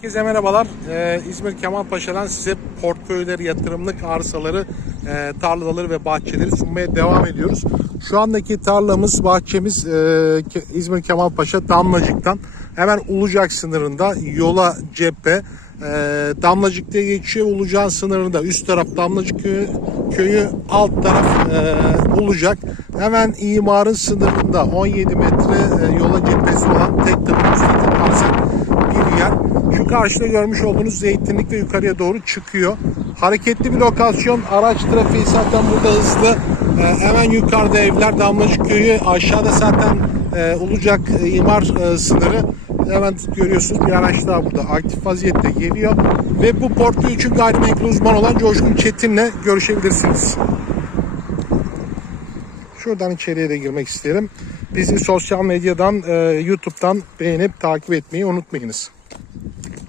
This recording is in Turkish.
Herkese merhabalar. Ee, İzmir Kemalpaşa'dan size portföyleri, yatırımlık arsaları, e, tarlaları ve bahçeleri sunmaya devam ediyoruz. Şu andaki tarlamız, bahçemiz e, İzmir Kemalpaşa Damlacık'tan hemen Ulucak sınırında yola cephe. E, Damlacık diye geçiyor Ulucak'ın sınırında. Üst taraf Damlacık köyü, köyü alt taraf e, Ulucak. Hemen imarın sınırında 17 metre e, yola cephesi karşıda görmüş olduğunuz zeytinlik ve yukarıya doğru çıkıyor. Hareketli bir lokasyon. Araç trafiği zaten burada hızlı. Ee, hemen yukarıda evler Damlacık Köyü. Aşağıda zaten e, Ulucak e, imar e, sınırı. Hemen görüyorsunuz bir araç daha burada aktif vaziyette geliyor. Ve bu portföy için gayrimenkul uzmanı olan Coşkun Çetin'le görüşebilirsiniz. Şuradan içeriye de girmek isterim. Bizi sosyal medyadan, e, YouTube'dan beğenip takip etmeyi unutmayınız.